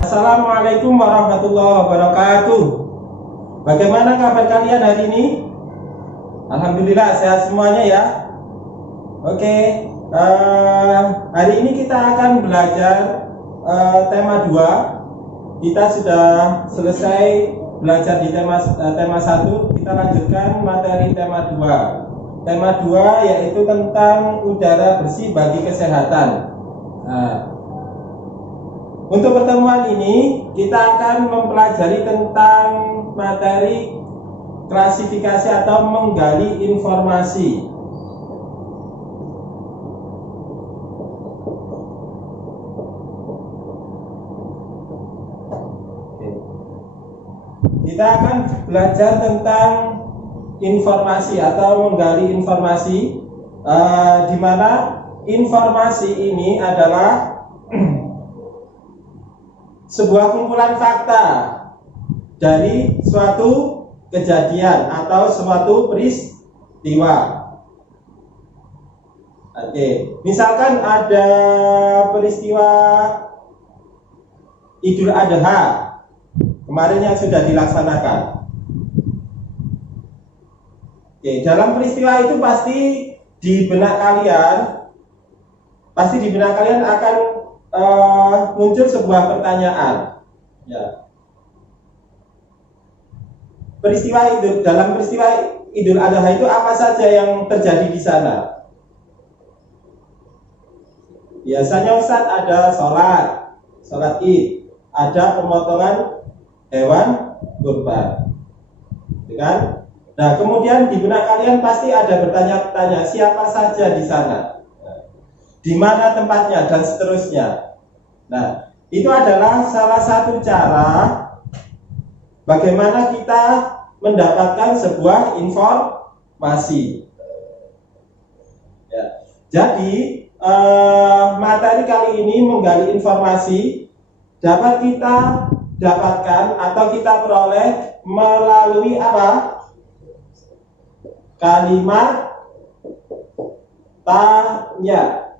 Assalamualaikum warahmatullahi wabarakatuh. Bagaimana kabar kalian hari ini? Alhamdulillah sehat semuanya ya. Oke, hari ini kita akan belajar tema 2. Kita sudah selesai belajar di tema 1. Kita lanjutkan materi tema 2. Tema 2 yaitu tentang udara bersih bagi kesehatan. Untuk pertemuan ini kita akan mempelajari tentang materi klasifikasi atau menggali informasi. Kita akan belajar tentang informasi atau menggali informasi, di mana informasi ini adalah sebuah kumpulan fakta dari suatu kejadian atau suatu peristiwa. Oke, misalkan ada peristiwa Idul Adha kemarin yang sudah dilaksanakan. Oke, dalam peristiwa itu pasti di benak kalian akan muncul sebuah pertanyaan. Ya. Dalam peristiwa Idul Adha itu apa saja yang terjadi di sana? Biasanya Ustadz ada sholat Id, ada pemotongan hewan kurban, kan? Nah, kemudian di benak kalian pasti ada bertanya-tanya siapa saja di sana, di mana tempatnya, dan seterusnya. Nah, itu adalah salah satu cara bagaimana kita mendapatkan sebuah informasi. Ya. Jadi materi kali ini menggali informasi dapat kita dapatkan atau kita peroleh melalui apa? Kalimat tanya.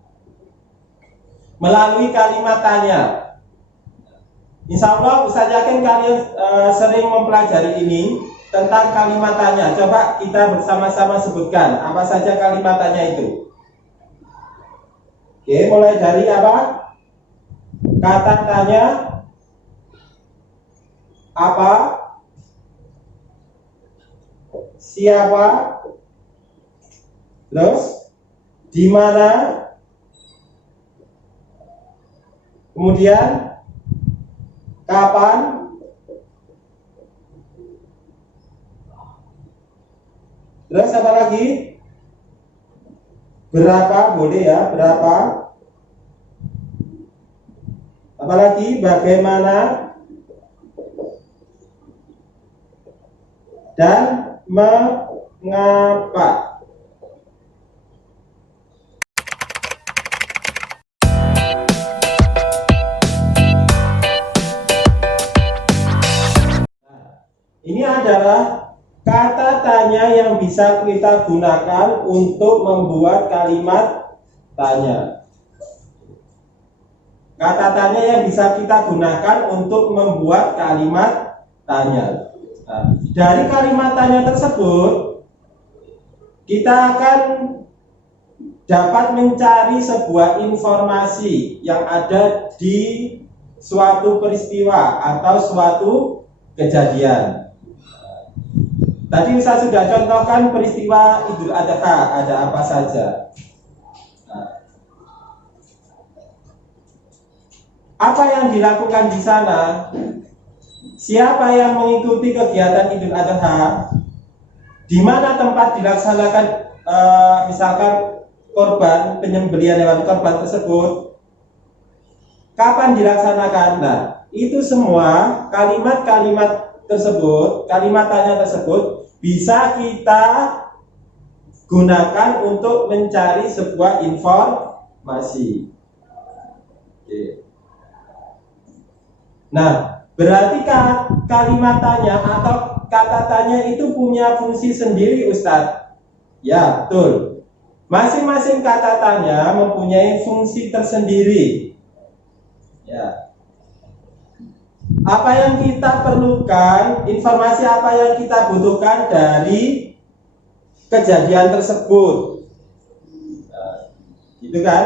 Melalui kalimat tanya. Insya Allah Ustaz yakin kalian sering mempelajari ini tentang kalimat tanya. Coba kita bersama-sama sebutkan apa saja kalimat tanya itu. Oke, mulai dari apa? Kata tanya apa? Siapa? Terus di mana? Kemudian kapan? Terus apa lagi? Berapa? Boleh ya, berapa? Apalagi bagaimana? Dan mengapa? Ini adalah kata tanya yang bisa kita gunakan untuk membuat kalimat tanya. Kata tanya yang bisa kita gunakan untuk membuat kalimat tanya. Nah, dari kalimat tanya tersebut, kita akan dapat mencari sebuah informasi yang ada di suatu peristiwa atau suatu kejadian. Tadi saya sudah contohkan peristiwa Idul Adha, ada apa saja. Apa yang dilakukan di sana? Siapa yang mengikuti kegiatan Idul Adha? Di mana tempat dilaksanakan misalkan korban, penyembelihan hewan korban tersebut? Kapan dilaksanakan? Nah, itu semua kalimat-kalimat tersebut, kalimat tanya tersebut bisa kita gunakan untuk mencari sebuah informasi. Oke. Nah, berarti kalimat tanya atau kata tanya itu punya fungsi sendiri, Ustadz. Ya, betul. Masing-masing kata tanya mempunyai fungsi tersendiri. Ya. Apa yang kita perlukan, informasi apa yang kita butuhkan dari kejadian tersebut. Nah, gitu kan?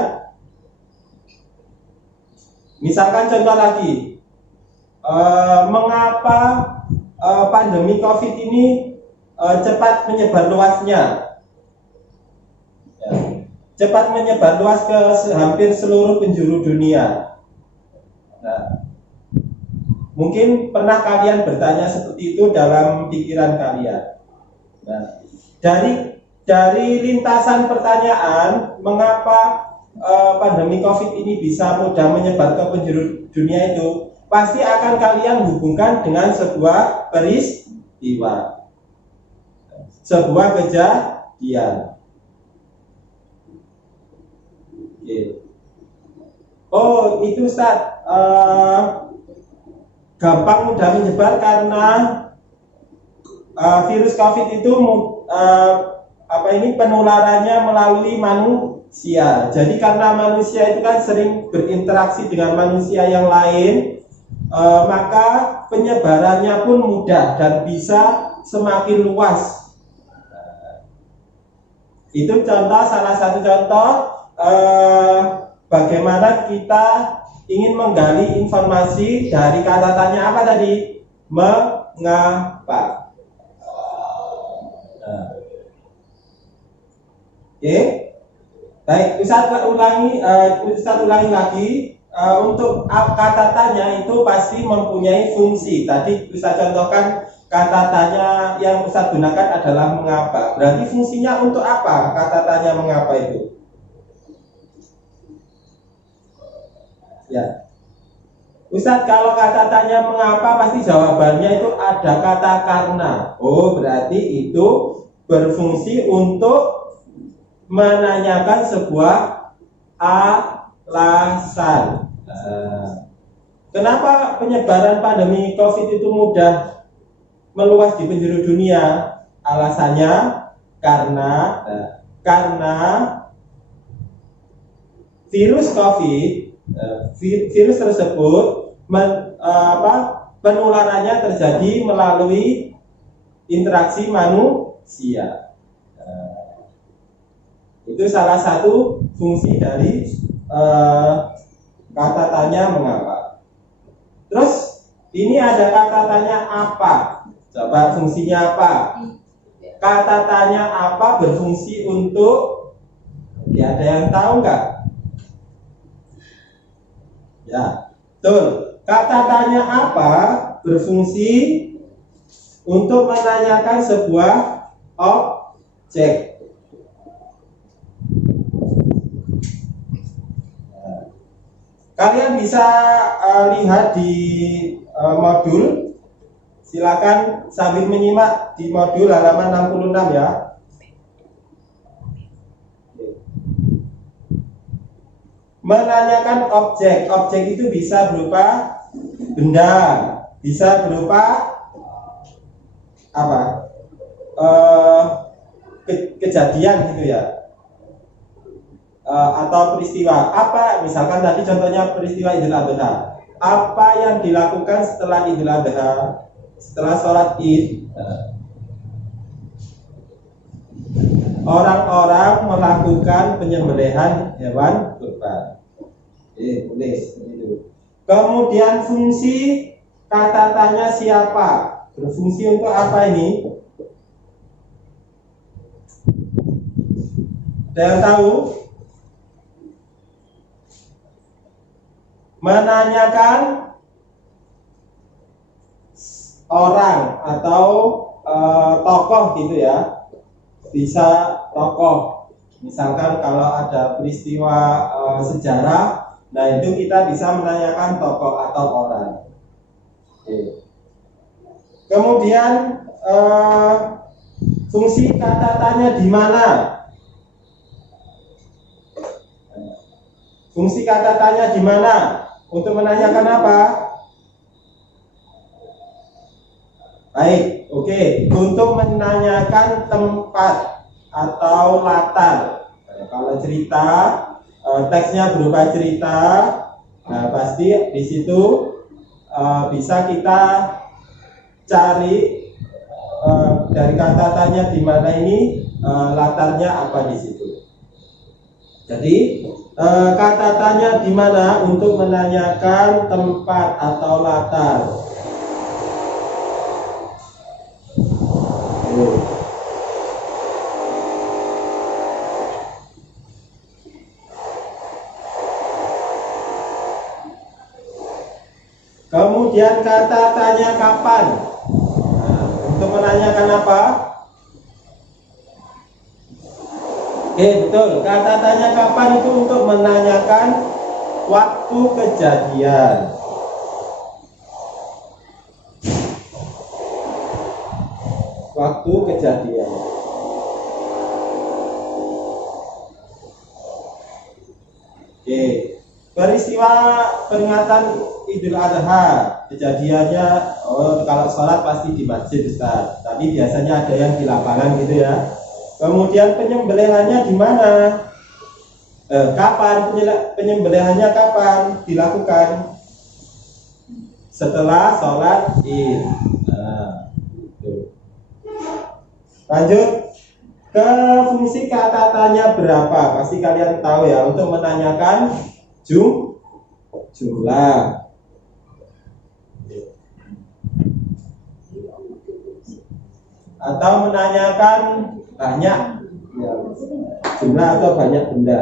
Misalkan contoh lagi, mengapa pandemi COVID ini cepat menyebar luasnya? Ya. Cepat menyebar luas ke hampir seluruh penjuru dunia. Nah, mungkin pernah kalian bertanya seperti itu dalam pikiran kalian. Nah, dari lintasan pertanyaan, mengapa pandemi COVID ini bisa mudah menyebar ke penjuru dunia itu, pasti akan kalian hubungkan dengan sebuah peristiwa, sebuah kejadian. Oh, itu Ustaz, gampang mudah menyebar karena virus COVID itu penularannya melalui manusia. Jadi karena manusia itu kan sering berinteraksi dengan manusia yang lain, maka penyebarannya pun mudah dan bisa semakin luas. Itu salah satu contoh bagaimana kita ingin menggali informasi dari kata tanya apa tadi? Mengapa? Oke, baik. Ustadz ulangi lagi. Untuk kata tanya itu pasti mempunyai fungsi. Tadi Ustadz contohkan kata tanya yang Ustadz gunakan adalah mengapa. Berarti fungsinya untuk apa kata tanya mengapa itu? Ya, Ustadz, kalau kata tanya mengapa pasti jawabannya itu ada kata karena. Oh, berarti itu berfungsi untuk menanyakan sebuah alasan. Kenapa penyebaran pandemi COVID itu mudah meluas di penjuru dunia? Alasannya karena virus COVID, virus tersebut penularannya terjadi melalui interaksi manusia. Itu salah satu fungsi dari kata tanya mengapa. Terus ini ada kata tanya apa? Coba fungsinya apa? Kata tanya apa berfungsi untuk, ya ada yang tahu nggak? Ya, betul. Kata tanya apa berfungsi untuk menanyakan sebuah objek. Kalian bisa lihat di modul. Silakan sambil menyimak di modul halaman 66 ya. Menanyakan objek. Objek itu bisa berupa benda, bisa berupa apa? Kejadian gitu ya. Atau peristiwa apa, misalkan tadi contohnya peristiwa Idul Adha, apa yang dilakukan setelah Idul Adha, setelah sholat Id? Orang-orang melakukan penyembelihan hewan kurban. Tulis itu. Kemudian fungsi kata tanya siapa berfungsi untuk apa ini? Ada yang tahu? Menanyakan orang atau tokoh gitu ya, bisa tokoh. Misalkan kalau ada peristiwa sejarah, nah itu kita bisa menanyakan tokoh atau orang. Oke. Kemudian fungsi kata tanya di mana? Fungsi kata tanya di mana? Untuk menanyakan apa? Baik, oke. Untuk menanyakan tempat atau latar. Kalau cerita, teksnya berupa cerita, nah pasti di situ bisa kita cari dari kata tanya di mana ini, latarnya apa di situ. Jadi kata tanya di mana untuk menanyakan tempat atau latar. Kemudian kata tanya kapan. Nah, untuk menanyakan apa? Oke, betul. Kata tanya kapan itu untuk menanyakan waktu kejadian. Waktu kejadian. Oke. Peristiwa peringatan Idul Adha, kejadiannya, kalau sholat pasti di masjid, Ustaz. Tapi biasanya ada yang di lapangan gitu ya. Kemudian penyembelihannya di mana? Kapan penyembelihannya kapan dilakukan? Setelah sholat Id. Nah, gitu. Lanjut ke fungsi kata tanya berapa. Pasti kalian tahu ya, untuk menanyakan jumlah. Atau menanyakan banyak ya, jumlah atau banyak benda.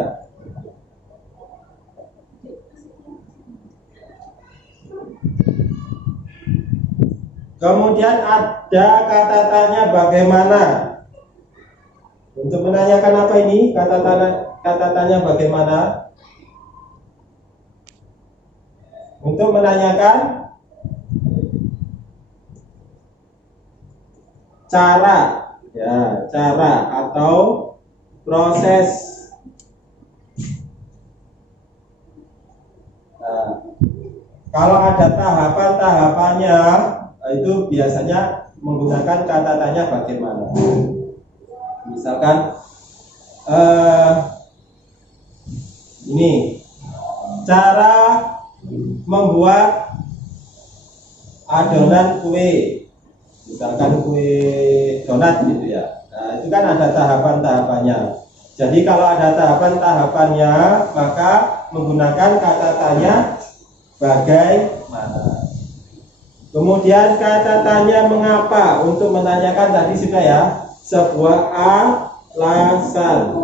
Kemudian ada kata tanya bagaimana. Untuk menanyakan apa ini? Kata tanya bagaimana? Untuk menanyakan cara, ya, cara atau proses. Nah, kalau ada tahapan-tahapannya, itu biasanya menggunakan kata tanya bagaimana. Misalkan ini cara membuat adonan kue, misalkan kue donat gitu ya. Nah, itu kan ada tahapan-tahapannya. Jadi kalau ada tahapan-tahapannya, maka menggunakan kata tanya bagaimana. Kemudian kata tanya mengapa, untuk menanyakan tadi sudah ya, sebuah alasan.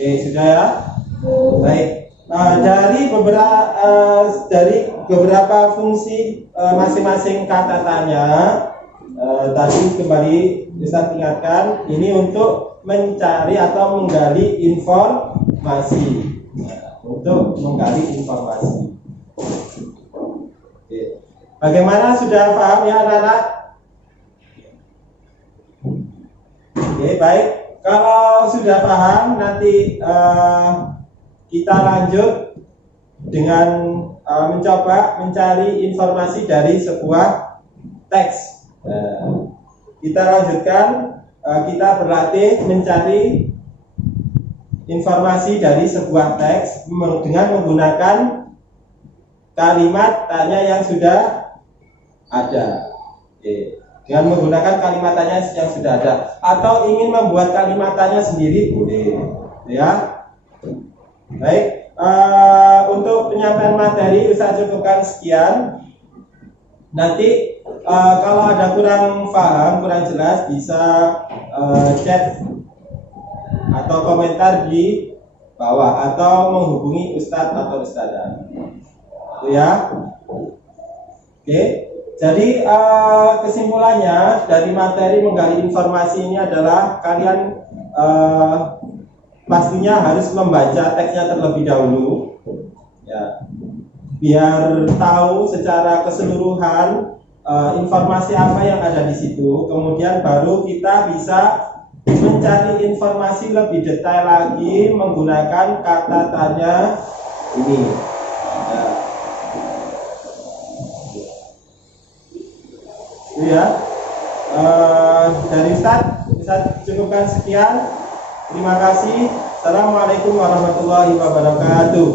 Oke, sudah ya. Baik. Dari beberapa fungsi masing-masing kata tanya, tadi kembali Ustaz ingatkan, ini untuk mencari atau menggali informasi. Untuk menggali informasi. Oke. Bagaimana, sudah paham ya anak-anak? Oke, baik. Kalau sudah paham, nanti kita lanjut dengan mencoba mencari informasi dari sebuah teks. Kita lanjutkan, kita berlatih mencari informasi dari sebuah teks dengan menggunakan kalimat tanya yang sudah ada. Oke. dengan menggunakan kalimat tanya yang sudah ada, atau ingin membuat kalimat tanya sendiri boleh, ya. Baik, untuk penyampaian materi saya cukupkan sekian. Nanti kalau ada kurang paham, kurang jelas, bisa chat atau komentar di bawah atau menghubungi Ustadz atau Ustadzah. Itu ya. Oke. Jadi kesimpulannya dari materi menggali informasi ini adalah kalian pastinya harus membaca teksnya terlebih dahulu, ya, biar tahu secara keseluruhan informasi apa yang ada di situ. Kemudian baru kita bisa mencari informasi lebih detail lagi menggunakan kata tanya ini. Ya. Ya, dari Ustadz cukupkan sekian. Terima kasih. Assalamualaikum warahmatullahi wabarakatuh.